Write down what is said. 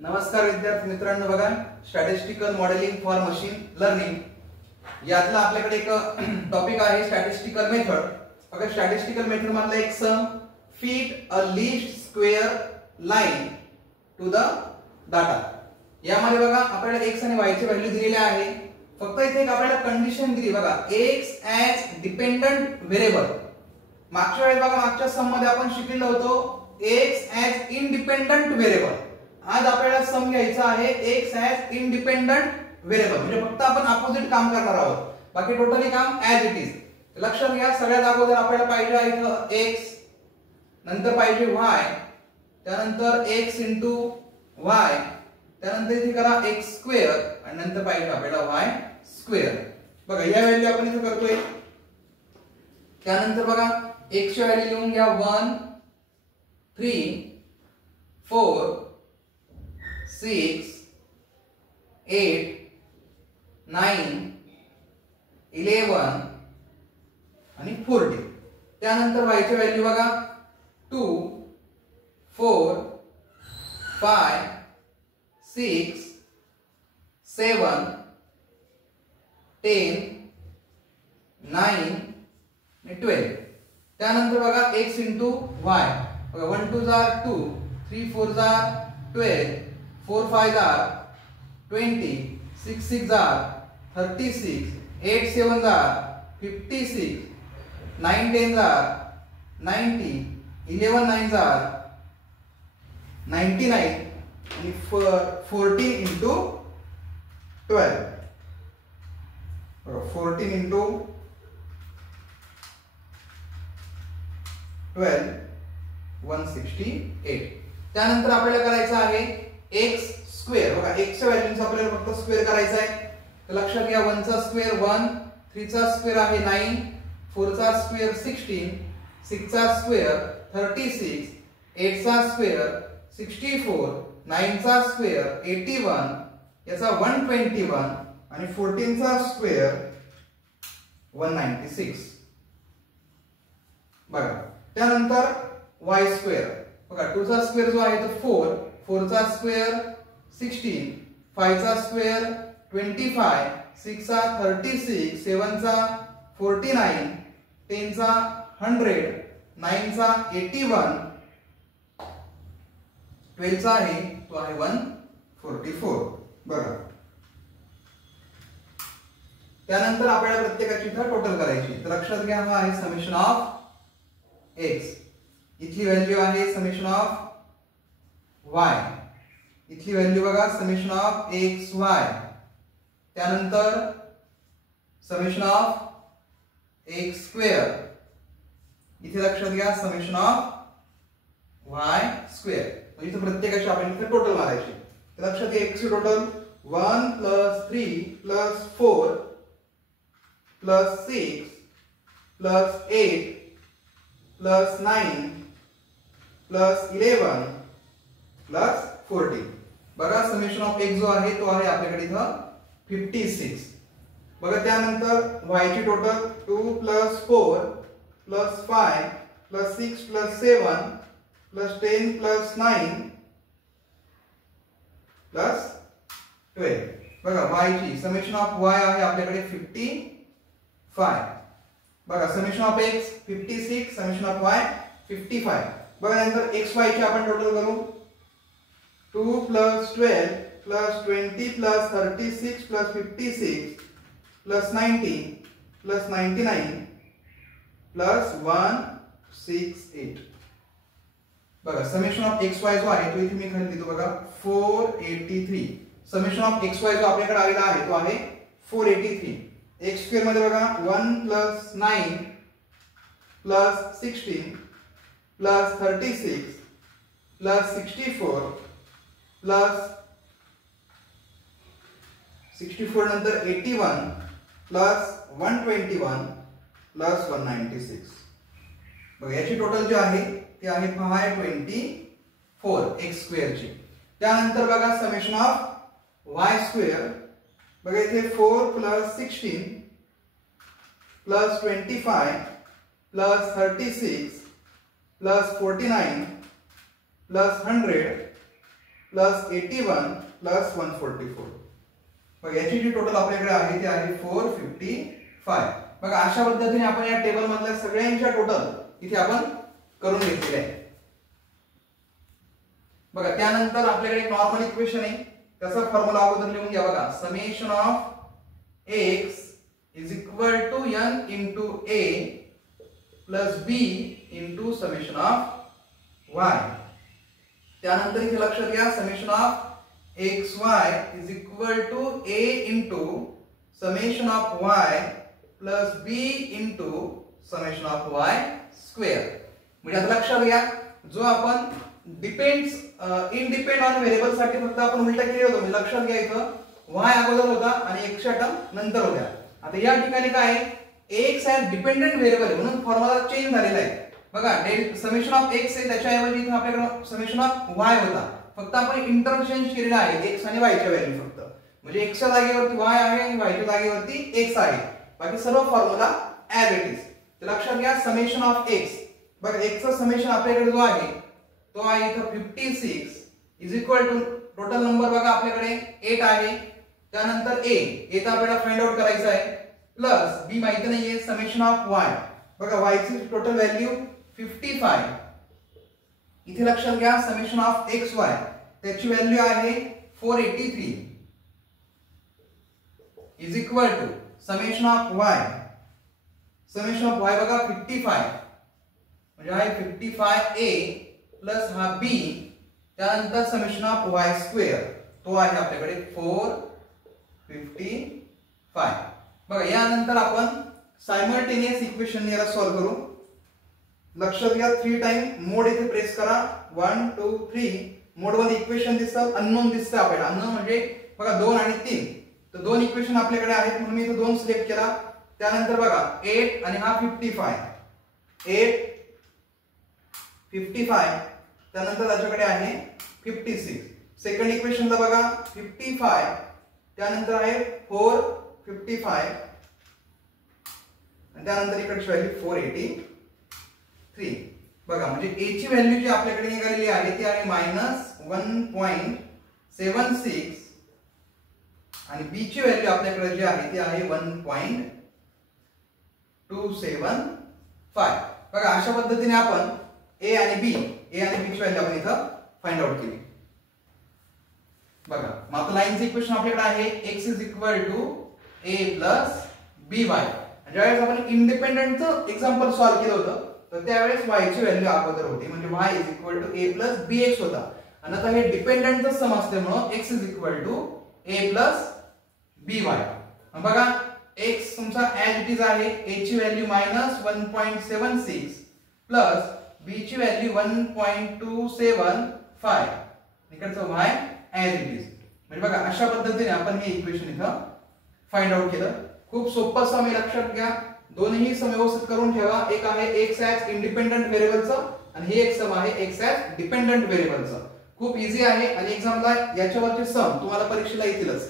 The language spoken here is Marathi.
नमस्कार विद्यार्थी मित्रांनो, बघा statistical modelling for machine learning यातला आपल्याकडे एक टॉपिक आहे स्टॅटिस्टिकल मेथड. बघा स्टॅटिस्टिकल मेथड मधला एक sum fit a least square line to the data. यामध्ये बघा आपल्याला x आणि y ची व्हॅल्यू दिलेली आहे. फक्त इथे एक आपल्याला कंडिशन दिली बघा, x ऍज डिपेंडंट व्हेरिएबल. मागच्या वेळेस बघा मागच्या सम मध्ये आपण शिकलेलो होतो x ऍज इंडिपेंडंट व्हेरिएबल. आज आपल्याला सम घ्यायचा आहे x ऍज इंडिपेंडंट व्हेरिएबल, म्हणजे फक्त आपण अपोजिट काम करणार आहोत, बाकी टोटली काम ऍज इट इज. लक्षात घ्या, सगळ्यात अगोदर आपल्याला पाहिजे आहे इथं x, नंतर पाहिजे y, त्यानंतर x इंटू y, त्यानंतर इथे करा x स्क्वेअर आणि नंतर पाहिजे आपल्याला y स्क्वेअर. बघा या व्हॅल्यू आपण इथे करतोय. त्यानंतर बघा x ची व्हॅल्यू लिहून घ्या 1 3 4 6 8 9 11 आणि 40. त्यानंतर y ची व्हॅल्यू बघा 2 4 5 6 7 10 9 आणि 12. त्यानंतर बघा x इंटू y. बघा 1 2 जार 2, 3 4 जार 12, 4 5 जार 20, 6 6 जार 36, 8 7 जार 56, 9 10 जार 90, 11 9 जार 99 आणि 14 इंटू 12. 14 इंटू 12 168. त्यानंतर आपल्याला करायचं आहे x स्क्वेअर. बघा x च्या व्हॅल्यूचा आपल्याला फक्त स्क्वेअर करायचा आहे. तर लक्षात घ्या 1 चा स्क्वेअर 1, 3 चा स्क्वेअर आहे 9, 4 चा स्क्वेअर 16, 6 चा स्क्वेअर 36, 8 चा स्क्वेअर 64, 9 चा स्क्वेअर 81, याचा 121 आणि 14 चा स्क्वेअर 196. बघा त्यानंतर y स्क्वेअर. बघा 2 चा स्क्वेअर जो आहे तो 4, 4 चा स्क्वेअर 16, 5 चा स्क्वेअर 25, 6 चा 36, 7 चा 49, 10 चा 100, 9 चा 81, 12 चा आहे तो आहे 144. बघा त्यानंतर आपल्याला प्रत्येकाची इथं टोटल करायची. तर लक्षात घ्या हा आहे समेशन ऑफ x. इथली व्हॅल्यू आहे समेशन ऑफ y. इथली व्हॅल्यू बघा समेशन ऑफ xy. त्यानंतर समेशन ऑफ x स्क्वेअर. इथे लक्षात घ्या समेशन ऑफ y स्क्वेअर. इथे प्रत्येकाची आपण इथे टोटल मारायची. लक्षात घ्या x ची टोटल 1 + 3 + 4 + 6 + 8 + 9 + 11 + 40. बघा समेशन ऑफ x जो आहे तो आहे आपल्याकडे इथं 56. बघा त्यानंतर y ची टोटल 2 + 4 + 5 + 6 + 7 + 10 + 9 + 12. बघा y ची समेशन ऑफ y आहे आपल्याकडे 55. बघा summation of x 56, summation of y 55. बघा नंतर xy ची आपण टोटल करू. 2 + 12 + 20 + 36 + 56 + 90 + 99 + 168. बघा समेशन ऑफ xy जो आहे तो इथे मी खाली देतो बघा 483. समेशन ऑफ xy जो आपल्याकडे आलेला आहे तो आहे 483. x स्क्वेअर मध्ये बघा 1 + 9 + 16 + 36 + 64 + 64 नंतर 81 + 121 + 196. बघा याची टोटल जी आहे ती आहे 524 x स्क्वेअर ची. त्यानंतर बघा समेशन ऑफ y स्क्वेअर. बघा इथे 4 + 16 + 25 + 36 + 49 + 100 प्लस 81 प्लस 144. बघा याची जी टोटल आपल्याकडे आहे ती आहे 455. बघा अशा पद्धतीने आपण या टेबल मधल्या सगळ्यांच्या टोटल इथे आपण करून घेतलेले आहे. बघा त्यानंतर आपल्याकडे एक नॉर्मल इक्वेशन आहे, त्याचा फॉर्म्युला अगोदर लिहून घ्या. बघा summation of x is equal to n into a plus b into summation of y. त्यानंतर इथे लक्षात घ्या summation of xy is equal to a into summation of y plus b into summation of y square. म्हणजे आता लक्षात घ्या जो आपण डिपेंड्स इनडिपेंड ऑन व्हेरिएबल साठी फक्त आपण उलटा केले होतो. म्हणजे लक्षात घ्या इथं y अगोदर होता आणि x च्या टर्म नंतर होत्या. आता या ठिकाणी काय आहे x हा डिपेंडेंट व्हेरिएबल आहे म्हणून फॉर्म्युला चेंज झालेला आहे. बघा समेशन ऑफ x आहे त्याच्याऐवजी इथे आपल्याकडे समेशन ऑफ y होता. फक्त आपण इंटरचेंज केलेला आहे x आणि y च्या व्हॅल्यू फक्त. म्हणजे x च्या जागेवरती y आहे आणि y च्या जागेवरती x आहे. बाकी सर्व फॉर्म्युला ऍज इट इज. तर लक्षात घ्या समेशन ऑफ x. बघा x चा समेशन आपल्याकडे जो आहे तो आहे इथं 56 is equal to total number बघा आपल्याकडे 8 आहे. त्यानंतर a तर आपल्याला फाइंड आउट करायचा आहे प्लस b माहिती नाहीये समेशन ऑफ y. बघा y ची टोटल व्हॅल्यू 55. इथे लक्षात घ्या समेशन ऑफ xy त्याची व्हॅल्यू आहे 483 is equal to summation of y. Summation of y बघा 55 म्हणजे आहे 55a प्लस हा b त्यानंतर समेशन ऑफ y स्क्वेअर तो आहे आपल्याकडे 455. बघा यानंतर आपण सायमल्टेनियस इक्वेशन याला सॉल्व्ह करू. लक्षात घ्या 3 टाइम मोड इथे प्रेस करा 1 2 3. मोड मध्ये इक्वेशन दिसतात अननोन दिसतं आपल्याला. अननोन म्हणजे बघा 2 आणि 3. तर 2 इक्वेशन आपल्याकडे आहेत म्हणून मी इथे 2 सिलेक्ट केला. त्यानंतर बघा 8 आणि हा 55. 8 55 त्यानंतर त्याच्याकडे आहे 56. सेकंड इक्वेशनला बघा 55 त्यानंतर आहे 455 आणि त्यानंतर इकडची व्हॅल्यू 483. बघा म्हणजे a ची व्हॅल्यू जी आपल्याकडे निघालेली आहे ती आहे -1.76 आणि b ची व्हॅल्यू आपल्याकडे जी आहे ती आहे 1.275. बघा अशा पद्धतीने आपण a आणि b ची व्हॅल्यू आपण इथं फाइंड आउट केली. बघा मग आता लाईनचं इक्वेशन आपल्याकडे आहे x is equal to a plus by. ज्यावेळेस आपण इंडिपेंडेंटचं एक्झाम्पल सॉल्व्ह केलं होतं तर त्यावेळेस y ची व्हॅल्यू अगोदर होती म्हणजे y is equal to a plus bx होता. आणि आता हे डिपेंडेंटचं सम असल्यामुळे x is equal to a plus by. बघा x तुमचा ऍज इट इज आहे. a ची व्हॅल्यू -1.76 प्लस b ची व्हॅल्यू 1.275 इकडचं y ऍज इट इज. म्हणजे बघा अशा पद्धतीने आपण हे इक्वेशन इथं फाइंड आउट केलं. खूप सोपं सम आहे लक्षात घ्या. दोन्ही सम व्यवस्थित करून ठेवा. एक आहे x ऍज इंडिपेंडंट व्हेरिएबलचं आणि हे एक सम आहे x ऍज डिपेंडंट व्हेरिएबलचं. खूप इझी आहे आणि एक्झामला याच्यावरचे सम तुम्हाला परीक्षेला येतीलच.